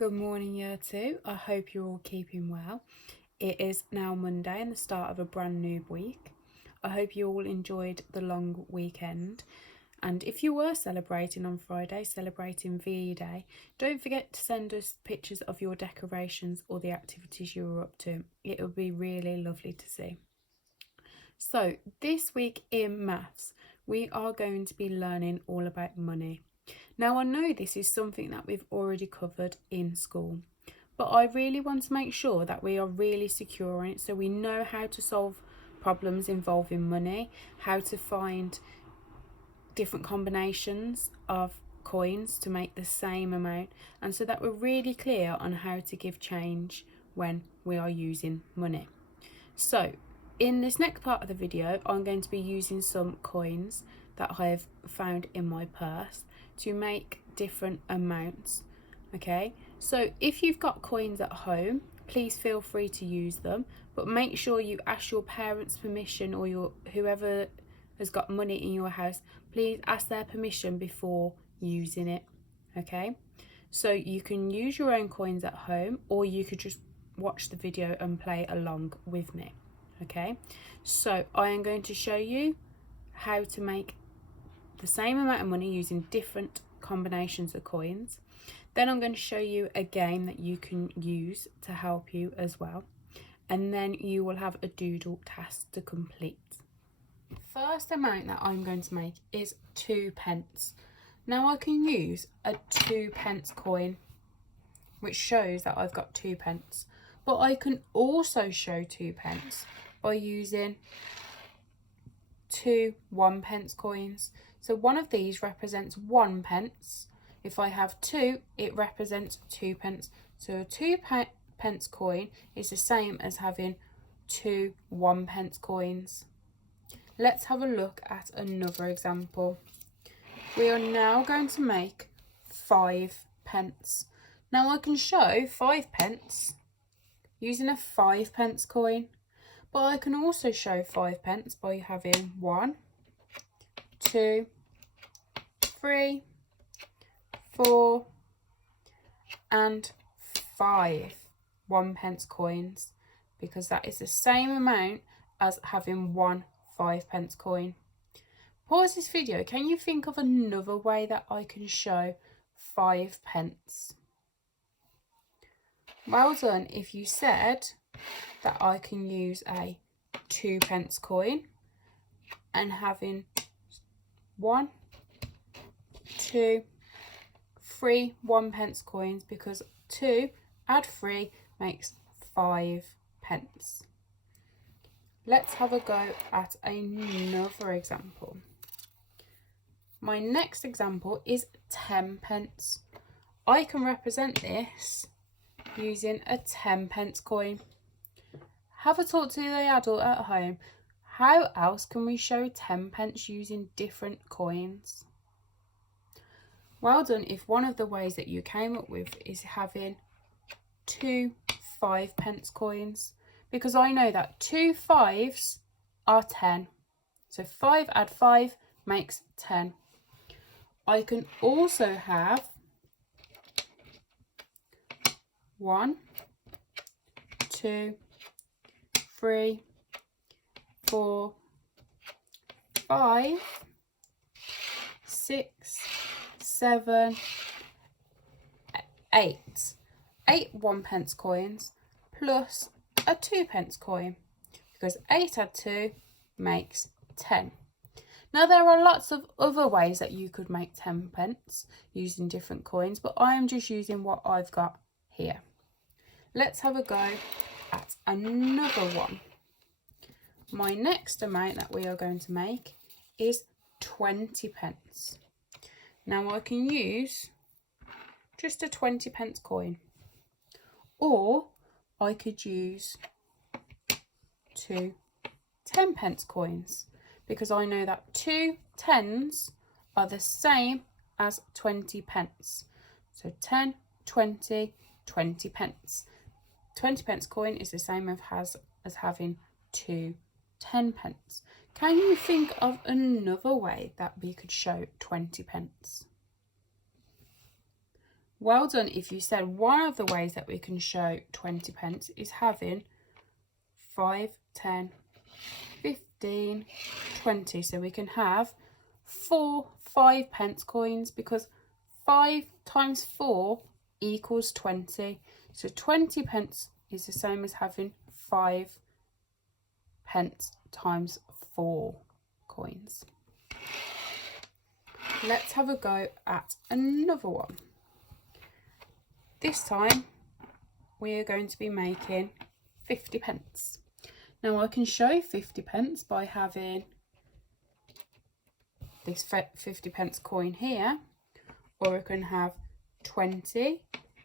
Good morning, year two. I hope you're all keeping well. It is now Monday and the start of a brand new week. I hope you all enjoyed the long weekend. And if you were celebrating on Friday, celebrating VE Day, don't forget to send us pictures of your decorations or the activities you were up to. It would be really lovely to see. So, this week in maths, we are going to be learning all about money. Now, I know this is something that we've already covered in school, but I really want to make sure that we are really secure in it so we know how to solve problems involving money, how to find different combinations of coins to make the same amount, and so that we're really clear on how to give change when we are using money. So, in this next part of the video, I'm going to be using some coins that I have found in my purse to make different amounts. Okay, so if you've got coins at home, please feel free to use them, but make sure you ask your parents' permission or your whoever has got money in your house. Please ask their permission before using it. Okay, so you can use your own coins at home, or you could just watch the video and play along with me. Okay, so I am going to show you how to make the same amount of money using different combinations of coins. Then I'm going to show you a game that you can use to help you as well, and then you will have a doodle task to complete. First amount that I'm going to make is 2p. Now I can use a 2p coin, which shows that I've got 2p, but I can also show 2p by using two 1p coins. So one of these represents 1p. If I have two, it represents 2p. So a 2p coin is the same as having two 1p coins. Let's have a look at another example. We are now going to make 5p. Now I can show 5p using a 5p coin, but I can also show 5p by having 1, 2, 3, 4 and 5 1p coins, because that is the same amount as having one 5p coin. Pause this video. Can you think of another way that I can show 5p? Well done if you said that I can use a 2p coin and having 1, 2, 3 1p coins, because 2 add 3 makes 5p. Let's have a go at another example. My next example is 10p. I can represent this using a 10p coin. Have a talk to the adult at home. How else can we show 10p using different coins? Well done if one of the ways that you came up with is having two 5p coins, because I know that 2 5s are 10. So 5 add 5 makes 10. I can also have 1, 2, 3, 4, 5, 6, 7, 8. 8 1p coins plus a 2p coin, because 8 add 2 makes 10. Now there are lots of other ways that you could make 10p using different coins, but I am just using what I've got here. Let's have a go at another one. My next amount that we are going to make is 20p. Now I can use just a 20p coin, or I could use two 10p coins, because I know that two 10s are the same as 20p. So 10, 20, 20p. 20p coin is the same as having two 10p. Can you think of another way that we could show 20p? Well done if you said one of the ways that we can show 20 pence is having 5, 10, 15, 20. So we can have 4 5-pence coins, because 5 times 4 equals 20. So 20 pence is the same as having 5 pence times 4 coins. Let's have a go at another one. This time we are going to be making 50 pence. Now I can show 50 pence by having this 50 pence coin here, or I can have 20,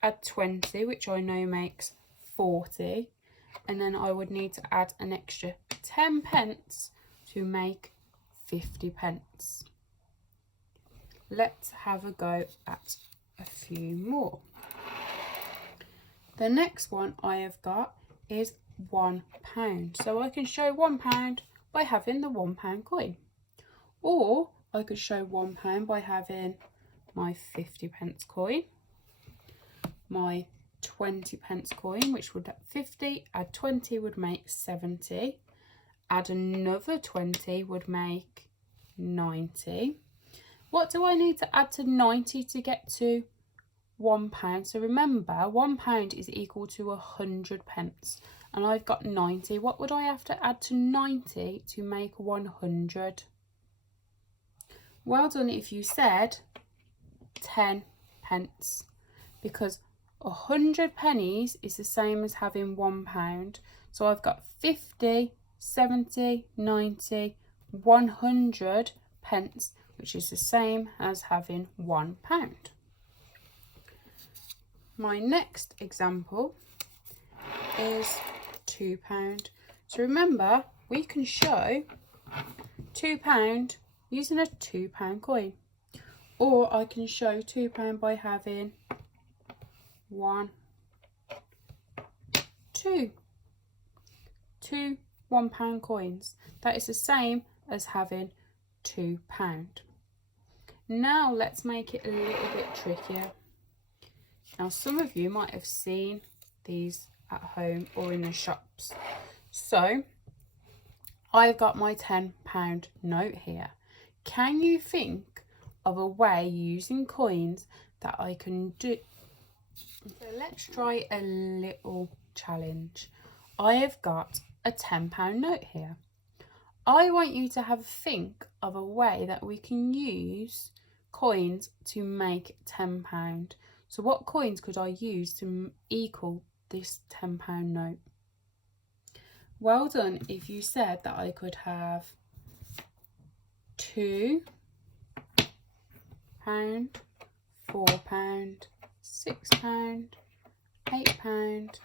add 20, which I know makes 40, and then I would need to add an extra 10 pence to make 50 pence. Let's have a go at a few more. The next one I have got is £1. So I can show £1 by having the £1 coin. Or I could show £1 by having my 50 pence coin, my 20 pence coin, which would 50, add 20 would make 70, add another 20 would make 90. What do I need to add to 90 to get to £1? So remember, £1 is equal to 100 pence, and I've got 90. What would I have to add to 90 to make 100? Well done if you said 10 pence, because 100 pennies is the same as having £1. So I've got 50, 70, 90, 100 pence, which is the same as having £1. My next example is £2. So remember, we can show £2 using a £2 coin, or I can show £2 by having 1, 2 £1 coins. That is the same as having £2. Now let's make it a little bit trickier. Now some of you might have seen these at home or in the shops. So I've got my £10 note here. Can you think of a way using coins that I can do? So let's try a little challenge. I have got a £10 note here. I want you to have a think of a way that we can use coins to make £10. So what coins could I use to equal this £10 note? Well done if you said that I could have £2, £4, £6, £8,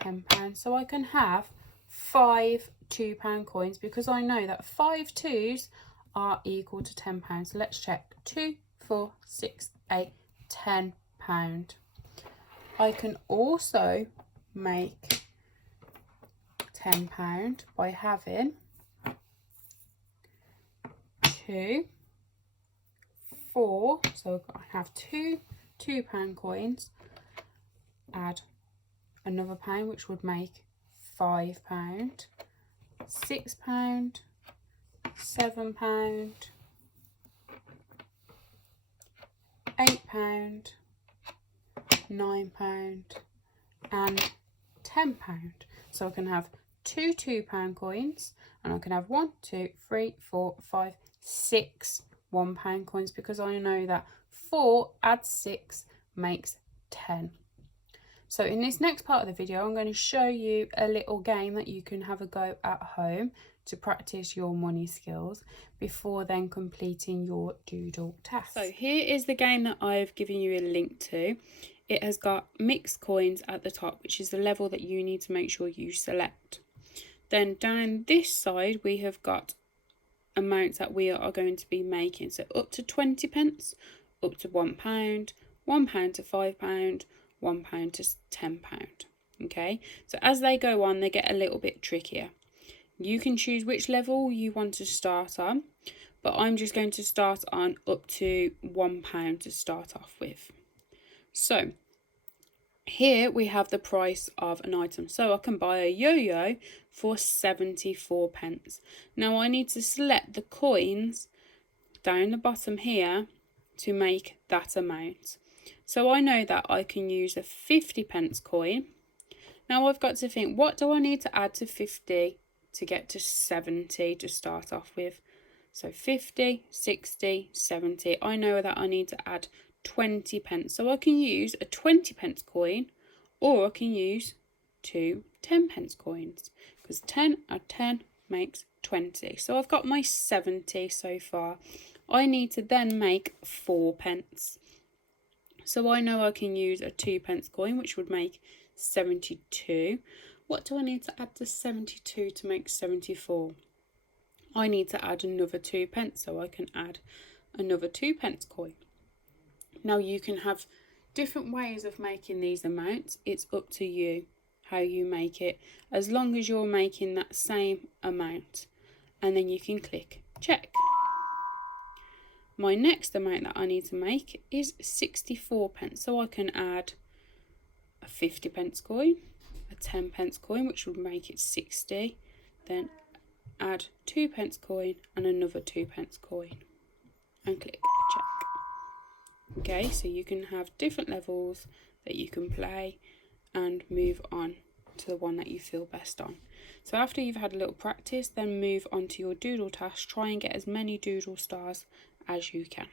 £10. So I can have 5 £2 coins, because I know that 5 2s are equal to £10. So let's check. 2, 4, 6, 8, £10. I can also make £10 by having 2, 4, so I have 2 £2 coins, add another pound, which would make £5, £6, £7, £8, £9 and £10. So I can have 2 £2 coins, and I can have 1, 2, 3, 4, 5, 6 £1 coins, because I know that 4 add 6 makes 10. So in this next part of the video, I'm going to show you a little game that you can have a go at home to practice your money skills before then completing your doodle task. So here is the game that I've given you a link to. It has got mixed coins at the top, which is the level that you need to make sure you select. Then down this side, we have got amounts that we are going to be making. So up to 20 pence, up to £1, £1 to £5, £1 to £10. Okay, so as they go on, they get a little bit trickier. You can choose which level you want to start on, but I'm just going to start on up to £1 to start off with. So here we have the price of an item. So I can buy a yo-yo for 74 pence. Now I need to select the coins down the bottom here to make that amount. So I know that I can use a 50 pence coin. Now I've got to think, what do I need to add to 50 to get to 70 to start off with? So 50, 60, 70. I know that I need to add 20 pence. So I can use a 20 pence coin, or I can use two 10 pence coins, because 10 out of 10 makes 20. So I've got my 70 so far. I need to then make 4 pence. So I know I can use a 2 pence coin, which would make 72. What do I need to add to 72 to make 74? I need to add another 2 pence, so I can add another 2 pence coin. Now you can have different ways of making these amounts. It's up to you how you make it, as long as you're making that same amount, and then you can click check. My next amount that I need to make is 64 pence, so I can add a 50 pence coin, a 10 pence coin, which would make it 60, then add 2 pence coin and another 2 pence coin, and click check. Okay, so you can have different levels that you can play and move on to the one that you feel best on. So after you've had a little practice, then move on to your doodle task. Try and get as many doodle stars as you can.